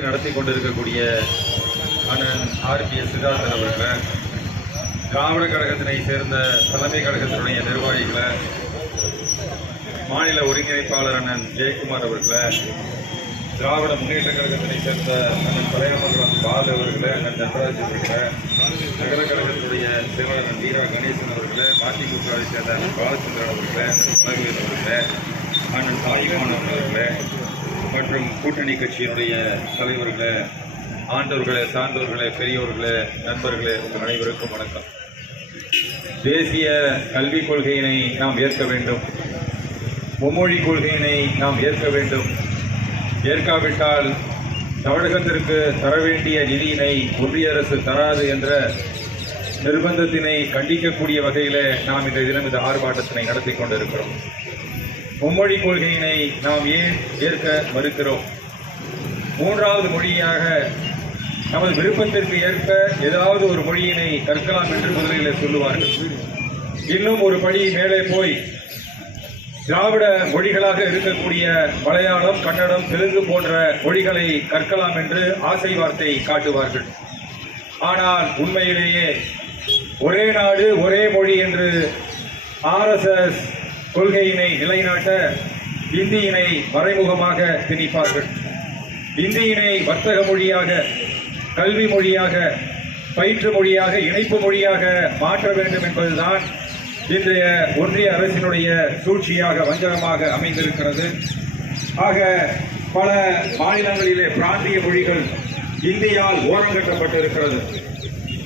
நடத்தி கொண்டிருக்கக்கூடிய அண்ணன் ஆர்பிஎஸ் சித்தார்த்தன் அவர்களை திராவிட கழகத்தினை சேர்ந்த தலைமை கழகத்தினுடைய நிர்வாகிகளை மாநில ஒருங்கிணைப்பாளர் அண்ணன் ஜெயக்குமார் அவர்களை திராவிட முன்னேற்ற கழகத்தினை சேர்ந்த அண்ணன் பழையமங்கலம் பால் அவர்களை அண்ணன் நடராஜ் அவர்களை நகர கழகத்தினுடைய செயலாளர் அண்ணன் வீரா கணேசன் அவர்களை மதிமுகவை சேர்ந்த அண்ணன் பாலச்சந்திரன் அவர்களை அண்ணன் உலகவேல் அவர்களை அண்ணன் சாயிமானவன் அவர்களை மற்றும் கூட்டணி கட்சியினுடைய தலைவர்களே ஆண்டோர்களே சான்றோர்களே பெரியோர்களே நண்பர்களே உங்கள் அனைவருக்கும் வணக்கம். தேசிய கல்விக் கொள்கையினை நாம் ஏற்க வேண்டும். மும்மொழி கொள்கையினை நாம் ஏற்க வேண்டும். ஏற்காவிட்டால் தமிழகத்திற்கு தர வேண்டிய நிதியினை ஒன்றிய அரசு தராது என்ற நிர்பந்தத்தினை கண்டிக்கக்கூடிய வகையில் நாம் இன்றைய தினம் இந்த ஆர்ப்பாட்டத்தினை நடத்தி கொண்டிருக்கிறோம். மும்மொழி கொள்கையினை நாம் ஏன் ஏற்க மறுக்கிறோம்? மூன்றாவது மொழியாக நமது விருப்பத்திற்கு ஏற்ப ஏதாவது ஒரு மொழியினை கற்கலாம் என்று முதலில் சொல்லுவார்கள். இன்னும் ஒரு படி மேலே போய் திராவிட மொழிகளாக இருக்கக்கூடிய மலையாளம் கன்னடம் தெலுங்கு போன்ற மொழிகளை கற்கலாம் என்று ஆசை வார்த்தை காட்டுவார்கள். ஆனால் உண்மையிலேயே ஒரே நாடு ஒரே மொழி என்று ஆர்எஸ்எஸ் கொள்கையினை நிலைநாட்ட இந்தியினை மறைமுகமாக திணிப்பார்கள். இந்தியினை வர்த்தக மொழியாக கல்வி மொழியாக பயிற்று மொழியாக இணைப்பு மொழியாக மாற்ற வேண்டும் என்பதுதான் இன்றைய ஒன்றிய அரசினுடைய சூழ்ச்சியாக வஞ்சகமாக அமைந்திருக்கிறது. ஆக பல மாநிலங்களிலே பிராந்திய மொழிகள் இந்தியால் ஓரங்கட்டப்பட்டிருக்கிறது.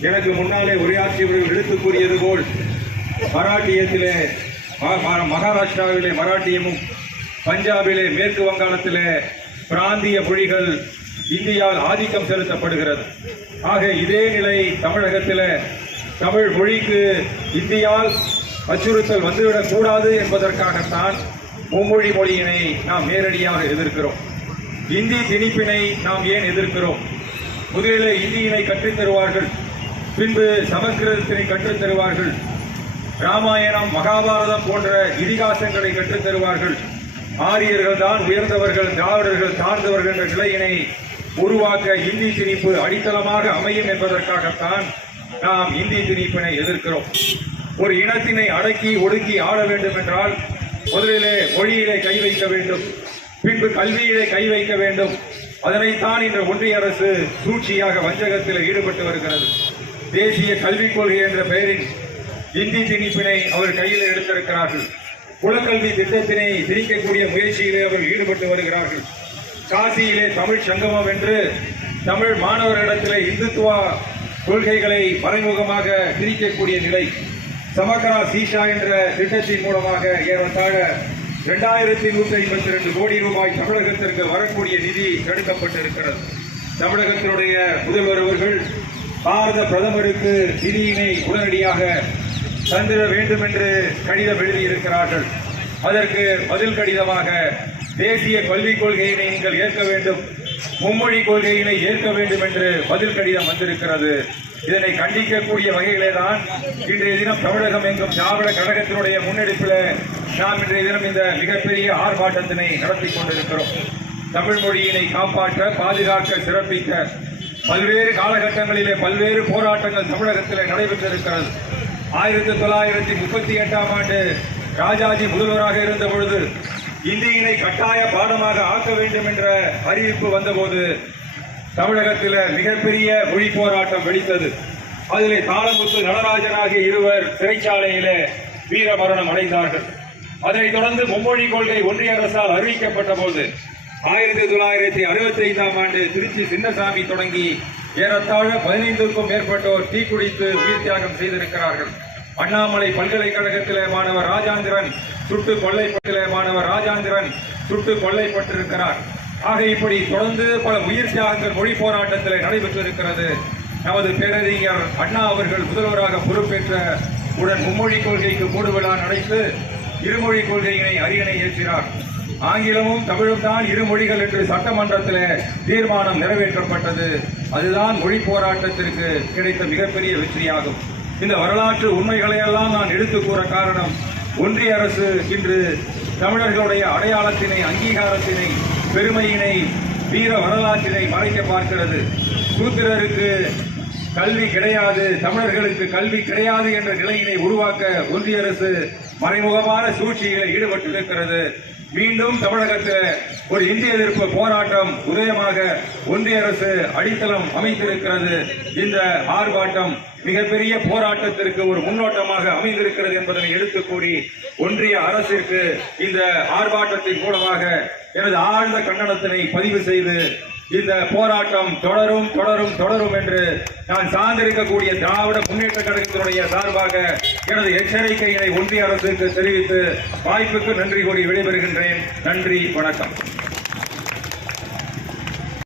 எனக்கு முன்னாலே உரையாற்றியவர்கள் எடுத்து கூறியது போல் மராட்டியத்திலே மகாராஷ்டிராவிலே மராட்டியமும் பஞ்சாபிலே மேற்கு வங்காளத்திலே பிராந்திய மொழிகள் இந்தியால் ஆதிக்கம் செலுத்தப்படுகிறது. ஆக இதே நிலை தமிழகத்தில் தமிழ் மொழிக்கு இந்தியால் அச்சுறுத்தல் வந்துவிடக்கூடாது என்பதற்காகத்தான் மும்மொழி மொழியினை நாம் நேரடியாக எதிர்க்கிறோம். இந்தி திணிப்பினை நாம் ஏன் எதிர்க்கிறோம்? முதலிலே இந்தியினை கற்றுத்தருவார்கள் பின்பு சமஸ்கிருதத்தினை கற்றுத்தருவார்கள் ராமாயணம் மகாபாரதம் போன்ற இதிகாசங்களை கற்றுத் தருவார்கள். ஆரியர்கள் தான் உயர்ந்தவர்கள் திராவிடர்கள் தாழ்ந்தவர்கள் என்ற நிலையினை உருவாக்க இந்தி திணிப்பு அடித்தளமாக அமையும் என்பதற்காகத்தான் நாம் இந்தி திணிப்பினை எதிர்க்கிறோம். ஒரு இனத்தினை அடக்கி ஒடுக்கி ஆள வேண்டும் என்றால் முதலிலே மொழியிலே கை வைக்க வேண்டும். பின்பு கல்வியிலே கை வைக்க வேண்டும். அதனைத்தான் இன்று ஒன்றிய அரசு சூழ்ச்சியாக வஞ்சகத்தில் ஈடுபட்டு வருகிறது. தேசிய கல்விக் கொள்கை என்ற பெயரில் இந்தி திணிப்பினை அவர் கையில் எடுத்திருக்கிறார்கள். குலக்கல்வி திட்டத்தினை திணிக்கக்கூடிய முயற்சியிலே அவர்கள் ஈடுபட்டு வருகிறார்கள். காசியிலே தமிழ் சங்கமம் என்று தமிழ் மாணவர்களிடத்திலே இந்துத்துவா கொள்கைகளை மறைமுகமாக திணிக்கக்கூடிய நிலை. சமகரா சீஷா என்ற திட்டத்தின் மூலமாக ஏறத்தாழ இரண்டாயிரத்தி நூற்றி ஐம்பத்தி ரெண்டு கோடி ரூபாய் தமிழகத்திற்கு வரக்கூடிய நிதி தடுக்கப்பட்டிருக்கிறது. தமிழகத்தினுடைய முதல்வர் அவர்கள் பாரத பிரதமருக்கு நிதியினை உடனடியாக தந்திட வேண்டும் என்று கடிதம் எழுதியிருக்கிறார்கள். அதற்கு பதில் கடிதமாக தேசிய கல்விக் கொள்கையினை நீங்கள் ஏற்க வேண்டும். மும்மொழி கொள்கையினை ஏற்க வேண்டும் என்று பதில் கடிதம் வந்திருக்கிறது. இதனை கண்டிக்கக்கூடிய வகையிலே தான் இன்றைய தினம் தமிழகம் எங்கும் திராவிட கழகத்தினுடைய முன்னெடுப்பில் நாம் இன்றைய தினம் இந்த மிகப்பெரிய ஆர்ப்பாட்டத்தினை நடத்தி கொண்டிருக்கிறோம். தமிழ் மொழியினை காப்பாற்ற பாதுகாக்க சிறப்பிக்க பல்வேறு காலகட்டங்களிலே பல்வேறு போராட்டங்கள் தமிழகத்தில் நடைபெற்றிருக்கிறது. ஆயிரத்தி தொள்ளாயிரத்தி முப்பத்தி எட்டாம் ஆண்டு ராஜாஜி முதல்வராக இருந்த பொழுது இந்தியினை கட்டாய பாடமாக ஆக்க வேண்டும் என்ற அறிவிப்பு வந்தபோது தமிழகத்தில் மிகப்பெரிய மொழி போராட்டம் வெடித்தது. அதில் தாளமுத்து நடராஜன் ஆகிய இருவர் வீர வீரமரணம் அடைந்தார்கள். அதனைத் தொடர்ந்து மும்மொழி கொள்கை ஒன்றிய அரசால் அறிவிக்கப்பட்ட போது ஆயிரத்தி தொள்ளாயிரத்தி அறுபத்தி ஐந்தாம் ஆண்டு திருச்சி சின்னசாமி தொடங்கி ஏறத்தாழ பதினைந்துக்கும் மேற்பட்டோர் தீக்குடித்து உயிர் தியாகம் செய்திருக்கிறார்கள். அண்ணாமலை பல்கலைக்கழகத்திலே மாணவர் ராஜாந்திரன் சுட்டு கொள்ளைப்பட்டிலே மாணவர் ராஜாந்திரன் சுட்டு கொள்ளைப்பட்டிருக்கிறார். ஆக இப்படி தொடர்ந்து பல உயிர் தியாகங்கள் மொழி போராட்டத்தில் நடைபெற்றிருக்கிறது. நமது பேரறிஞர் அண்ணா அவர்கள் முதல்வராக பொறுப்பேற்ற உடன் மும்மொழி கொள்கைக்கு மூடுவிழா நடத்து இருமொழி கொள்கையினை அரியணை ஏற்றினார். ஆங்கிலமும் தமிழும் தான் இரு மொழிகள் என்று சட்டமன்றத்தில் தீர்மானம் நிறைவேற்றப்பட்டது. அதுதான் மொழி போராட்டத்திற்கு கிடைத்த மிகப்பெரிய வெற்றியாகும். இந்த வரலாற்று உண்மைகளையெல்லாம் நான் எடுத்து கூற காரணம் ஒன்றிய அரசு இன்று தமிழர்களுடைய அடையாளத்தினை அங்கீகாரத்தினை பெருமையினை வீர வரலாற்றினை மறைக்க பார்க்கிறது. சூத்திரருக்கு கல்வி கிடையாது தமிழர்களுக்கு கல்வி கிடையாது என்ற நிலையினை உருவாக்க ஒன்றிய அரசு மறைமுகமான சூழ்ச்சிகளில் ஈடுபட்டிருக்கிறது. மீண்டும் தமிழகத்தில் ஒரு இந்திய எதிர்ப்பு போராட்டம் உதயமாக ஒன்றிய அரசு அடித்தளம் அமைத்திருக்கிறது இந்த ஆர்ப்பாட்டம் மிகப்பெரிய போராட்டத்திற்கு ஒரு முன்னோட்டமாக அமைந்திருக்கிறது என்பதனை எடுத்து கூறி ஒன்றிய அரசிற்கு இந்த ஆர்ப்பாட்டத்தின் மூலமாக எனது ஆழ்ந்த கண்டனத்தினை பதிவு செய்து இந்த போராட்டம் தொடரும் தொடரும் தொடரும் என்று நான் சார்ந்திருக்கக்கூடிய திராவிட முன்னேற்ற கழகத்தினுடைய சார்பாக எனது எச்சரிக்கையினை ஒன்றிய அரசுக்கு தெரிவித்து வாய்ப்புக்கு நன்றி கூறி விடைபெறுகின்றேன். நன்றி வணக்கம்.